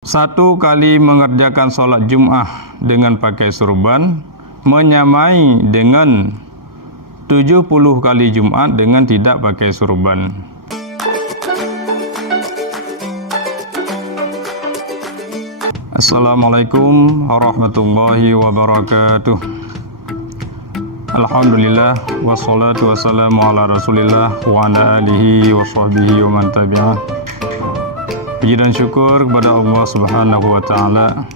Satu kali mengerjakan sholat Jum'ah dengan pakai surban menyamai dengan 70 kali Jumat dengan tidak pakai surban. Assalamualaikum warahmatullahi wabarakatuh. Alhamdulillah wassalatu wassalamu ala rasulillah wa ala alihi wa sahbihi wa man tabi'ah. Puji dan syukur kepada Allah Subhanahu wa Ta'ala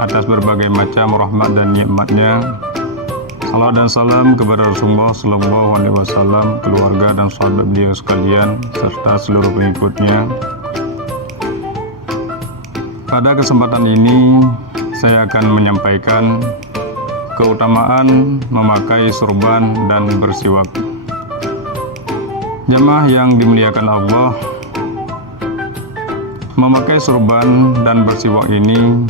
atas berbagai macam rahmat dan nikmatnya. Salam dan salam kepada Rasulullah Sallallahu Alaihi Wasallam, keluarga dan sahabat beliau sekalian, serta seluruh pengikutnya. Pada kesempatan ini saya akan menyampaikan keutamaan memakai surban dan bersiwak. Jemaah yang dimuliakan Allah, memakai surban dan bersiwak ini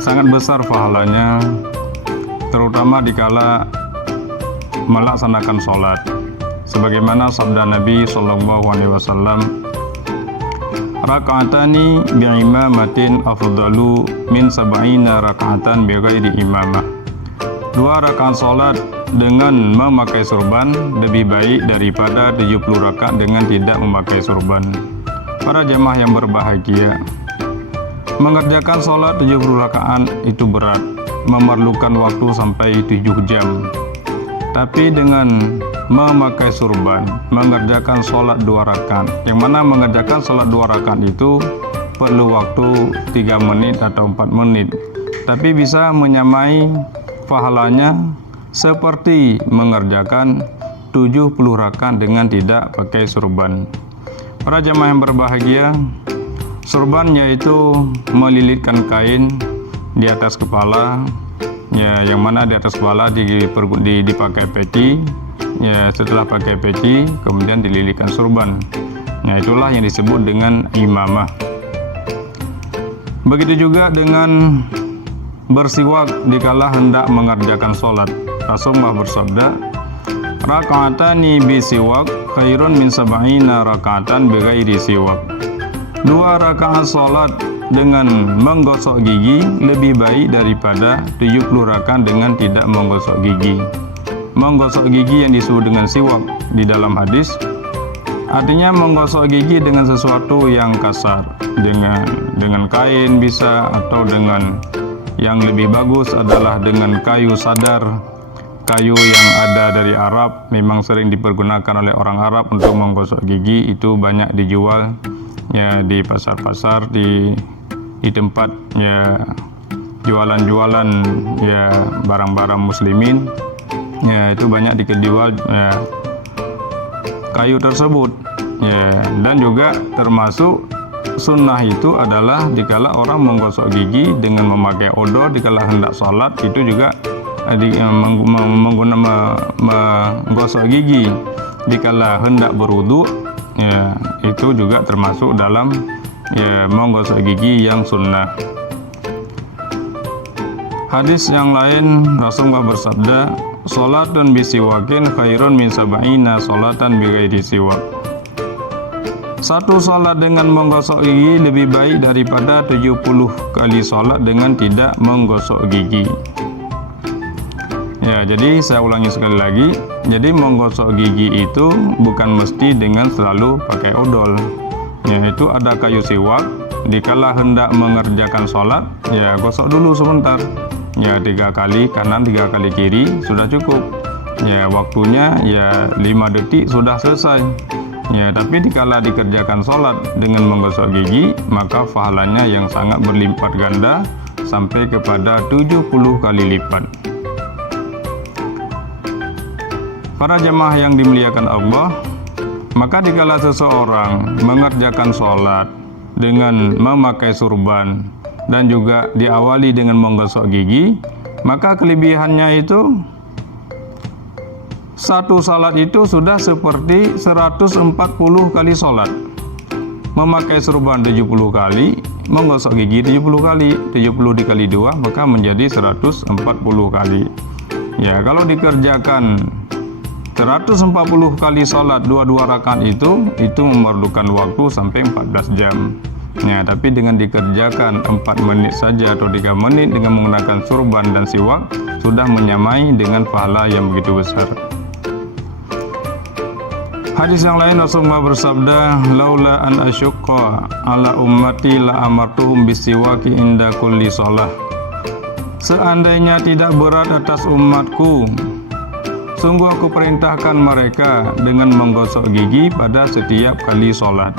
sangat besar pahalanya, terutama dikala melaksanakan sholat. Sebagaimana sabda Nabi Sallallahu Alaihi Wasallam, "Raka'atani bi'imamatin afdalu min sab'ina raka'atan bighairi imamah." Dua rakaat sholat dengan memakai surban lebih baik daripada 70 rakaat dengan tidak memakai surban. Para jemaah yang berbahagia, mengerjakan sholat 70 rakaat itu berat, memerlukan waktu sampai 7 jam. Tapi dengan memakai surban, mengerjakan sholat 2 rakaat, yang mana mengerjakan sholat 2 rakaat itu perlu waktu 3 menit atau 4 menit, tapi bisa menyamai pahalanya seperti mengerjakan 70 rakaat dengan tidak pakai surban. Para jemaah yang berbahagia, surban yaitu melilitkan kain di atas kepala, ya, yang mana di atas kepala dipakai peci, ya, setelah pakai peci kemudian dililitkan surban. Nah, itulah yang disebut dengan imamah. Begitu juga dengan bersiwak dikala hendak mengerjakan sholat. Rasulullah bersabda, "Raka'atani bisiwak khairun min sab'ina raka'atan bighairi siwak." 2 rakaat sholat dengan menggosok gigi lebih baik daripada 70 rakaat dengan tidak menggosok gigi. Menggosok gigi yang disebut dengan siwak di dalam hadis artinya menggosok gigi dengan sesuatu yang kasar, dengan kain bisa, atau dengan yang lebih bagus adalah dengan kayu sadar. Kayu yang ada dari Arab, memang sering dipergunakan oleh orang Arab untuk menggosok gigi. Itu banyak dijual, ya, di pasar-pasar, di tempat, ya, jualan-jualan, ya, barang-barang muslimin, ya, itu banyak dijual, ya, kayu tersebut, ya. Dan juga termasuk sunnah itu adalah dikala orang menggosok gigi dengan memakai odol dikala hendak sholat, itu juga menggosok gigi dikala hendak berwudu, ya, itu juga termasuk dalam, ya, menggosok gigi yang sunnah. Hadis yang lain Rasulullah bersabda, "Sholatun bisiwakin khairun min sab'ina sholatan bighairi siwak." Satu sholat dengan menggosok gigi lebih baik daripada 70 kali sholat dengan tidak menggosok gigi. Ya, jadi saya ulangi sekali lagi. Jadi menggosok gigi itu bukan mesti dengan selalu pakai odol. Yaitu ada kayu siwak, dikala hendak mengerjakan sholat, ya, gosok dulu sebentar. Ya, 3 kali kanan, 3 kali kiri sudah cukup. Ya, waktunya, ya, 5 detik sudah selesai. Ya, tapi dikala dikerjakan sholat dengan menggosok gigi, maka pahalanya yang sangat berlipat ganda sampai kepada 70 kali lipat. Para jemaah yang dimuliakan Allah, maka dikala seseorang mengerjakan sholat dengan memakai surban dan juga diawali dengan menggosok gigi, maka kelebihannya itu satu salat itu sudah seperti 140 kali sholat. Memakai surban 70 kali, menggosok gigi 70 kali, 70 dikali 2 maka menjadi 140 kali. Ya, kalau dikerjakan 140 kali sholat 2 rakaat itu memerlukan waktu sampai 14 jam. Ya, tapi dengan dikerjakan 4 menit saja atau 3 menit dengan menggunakan surban dan siwak sudah menyamai dengan pahala yang begitu besar. Hadis yang lain Rasulullah bersabda, "Laula an asyqa ala ummati la amartuhum bisiwaki inda kulli shalah." Seandainya tidak berat atas umatku, sungguh aku perintahkan mereka dengan menggosok gigi pada setiap kali sholat.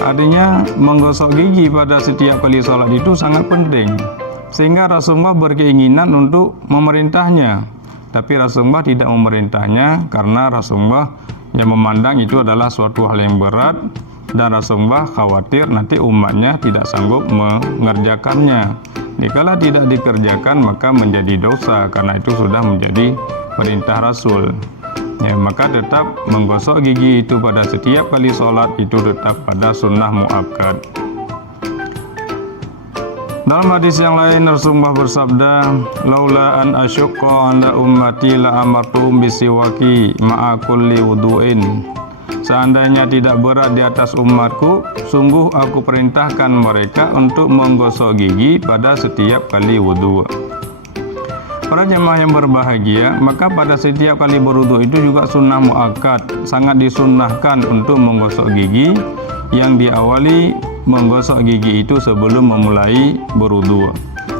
Artinya menggosok gigi pada setiap kali sholat itu sangat penting, sehingga Rasulullah berkeinginan untuk memerintahnya. Tapi Rasulullah tidak memerintahnya karena Rasulullah yang memandang itu adalah suatu hal yang berat, dan Rasulullah khawatir nanti umatnya tidak sanggup mengerjakannya. Jikalau tidak dikerjakan maka menjadi dosa, karena itu sudah menjadi perintah Rasul. Ya, maka tetap menggosok gigi itu pada setiap kali sholat itu tetap pada sunnah muakkad. Dalam hadis yang lain Rasulullah bersabda, "Laula an asyqa 'ala ummati la amartuhum bisiwaki ma'a kulli wudu'in." Seandainya tidak berat di atas umatku, sungguh aku perintahkan mereka untuk menggosok gigi pada setiap kali wudu. Para jemaah yang berbahagia, maka pada setiap kali berwudu itu juga sunnah muakkad, sangat disunnahkan untuk menggosok gigi, yang diawali menggosok gigi itu sebelum memulai berwudu.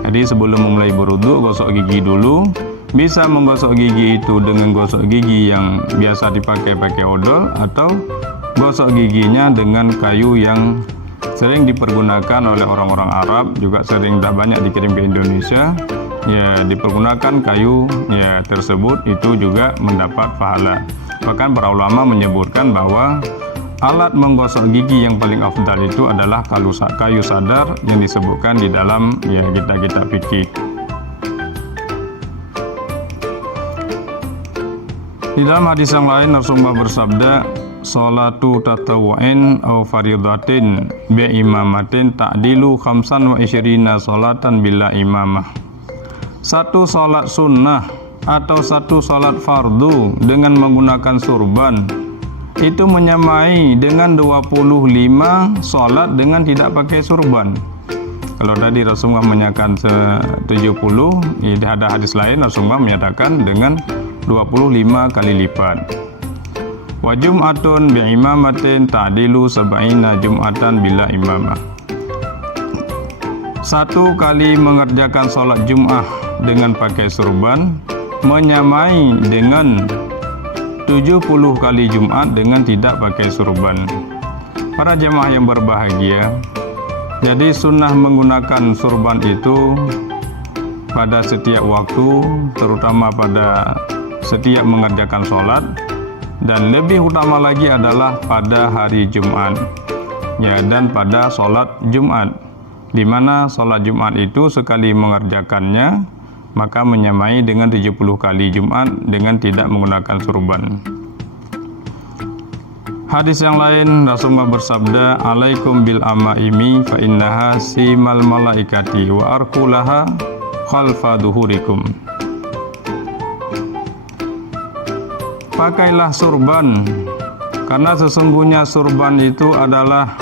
Jadi sebelum memulai berwudu, gosok gigi dulu. Bisa menggosok gigi itu dengan gosok gigi yang biasa dipakai odol, atau gosok giginya dengan kayu yang sering dipergunakan oleh orang-orang Arab, juga sering dah banyak dikirim ke Indonesia. Ya, dipergunakan kayu ya tersebut itu juga mendapat pahala. Bahkan para ulama menyebutkan bahwa alat menggosok gigi yang paling afdal itu adalah kayu sadar yang disebutkan di dalam ya kitab-kitab fikih. Di dalam hadis yang lain Rasulullah bersabda, "Sholatu tatawwu'in aw faridatin bi imamatin ta'dilu 25 sholatan bila imamah." Satu sholat sunnah atau satu sholat fardu dengan menggunakan surban itu menyamai dengan 25 sholat dengan tidak pakai surban. Kalau tadi Rasulullah menyatakan 70, ada hadis lain Rasulullah menyatakan dengan 25 kali lipat. Wa jum'atun bi imamatin ta'dilu 70 jum'atan bila imamah. Satu kali mengerjakan sholat Jum'ah dengan pakai surban menyamai dengan 70 kali Jumat dengan tidak pakai surban. Para jemaah yang berbahagia, jadi sunnah menggunakan surban itu pada setiap waktu, terutama pada setiap mengerjakan sholat, dan lebih utama lagi adalah pada hari Jumat ya, dan pada sholat Jumat, di mana sholat Jumat itu sekali mengerjakannya maka menyamai dengan 70 kali Jumat dengan tidak menggunakan surban. Hadis yang lain Rasulullah bersabda, "Alaikum bil amaimi fa innaha simal malaikati wa arkulaha khalfa duhurikum." Pakailah surban, karena sesungguhnya surban itu adalah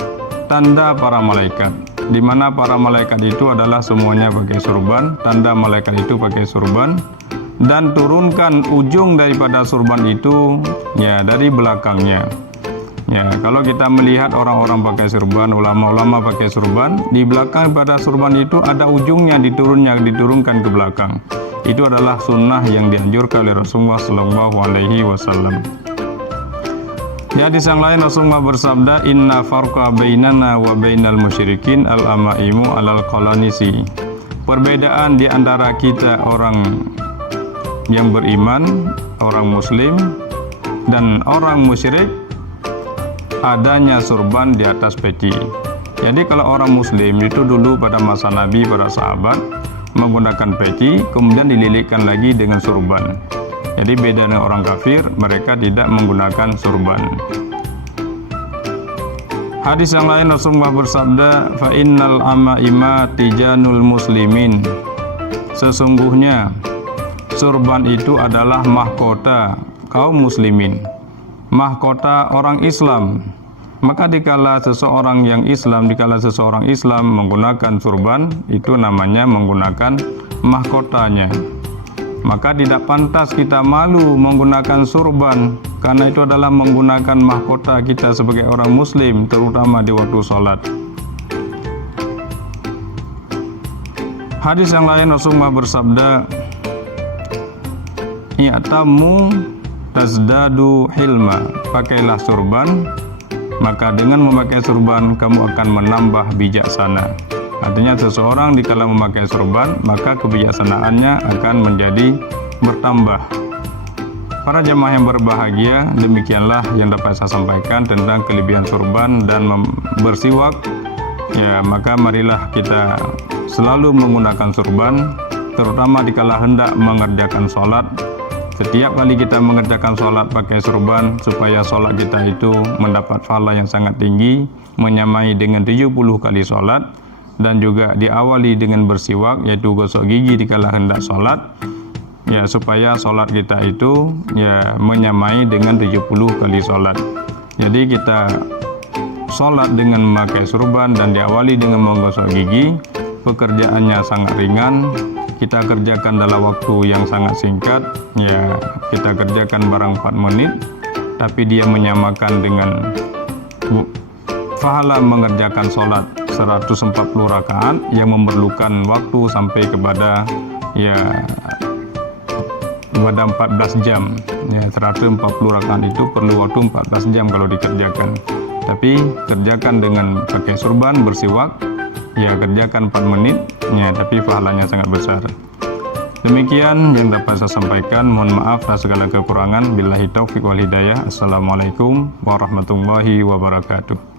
tanda para malaikat, di mana para malaikat itu adalah semuanya pakai surban, tanda malaikat itu pakai surban, dan turunkan ujung daripada surban itu ya dari belakangnya. Ya, kalau kita melihat orang-orang pakai surban, ulama-ulama pakai surban, di belakang pada surban itu ada ujungnya diturunkan ke belakang. Itu adalah sunnah yang dianjurkan oleh Rasulullah Shallallahu Alaihi Wasallam. Di hadis yang lain Rasulullah bersabda, "Inna farqa bainana wa bainal musyrikin al-amaimu alal qalanisi." Perbedaan di antara kita orang yang beriman, orang muslim, dan orang musyrik adanya surban di atas peci. Jadi kalau orang muslim itu dulu pada masa Nabi, para sahabat menggunakan peci, kemudian dililitkan lagi dengan surban. Jadi beda dengan orang kafir, mereka tidak menggunakan surban. Hadis yang lain Rasulullah bersabda, "Fa innal amaima tijanul muslimin." Sesungguhnya surban itu adalah mahkota kaum muslimin, mahkota orang Islam. Maka dikala seseorang Islam menggunakan surban, itu namanya menggunakan mahkotanya. Maka tidak pantas kita malu menggunakan surban, karena itu adalah menggunakan mahkota kita sebagai orang muslim, terutama di waktu sholat. Hadis yang lain Rasulullah bersabda, "I'tamu tazdadu hilma." Pakailah surban, maka dengan memakai surban kamu akan menambah bijaksana. Artinya seseorang dikala memakai surban, maka kebijaksanaannya akan menjadi bertambah. Para jemaah yang berbahagia, demikianlah yang dapat saya sampaikan tentang kelebihan surban dan bersiwak. Ya, maka marilah kita selalu menggunakan surban, terutama dikala hendak mengerjakan sholat. Setiap kali kita mengerjakan sholat pakai surban, supaya sholat kita itu mendapat pahala yang sangat tinggi, menyamai dengan 70 kali sholat. Dan juga diawali dengan bersiwak, yaitu gosok gigi dikala hendak sholat, ya, supaya sholat kita itu ya menyamai dengan 70 kali sholat. Jadi kita sholat dengan memakai surban dan diawali dengan menggosok gigi, pekerjaannya sangat ringan, kita kerjakan dalam waktu yang sangat singkat, ya kita kerjakan barang 4 menit, tapi dia menyamakan dengan pahala mengerjakan sholat 140 rakaat yang memerlukan waktu sampai kepada ya pada 14 jam. Ya, 140 rakaat itu perlu waktu 14 jam kalau dikerjakan. Tapi kerjakan dengan pakai surban, bersiwak, ya kerjakan 4 menit, ya tapi pahalanya sangat besar. Demikian yang dapat saya sampaikan. Mohon maaf atas segala kekurangan. Billahi taufiq wal hidayah. Assalamualaikum warahmatullahi wabarakatuh.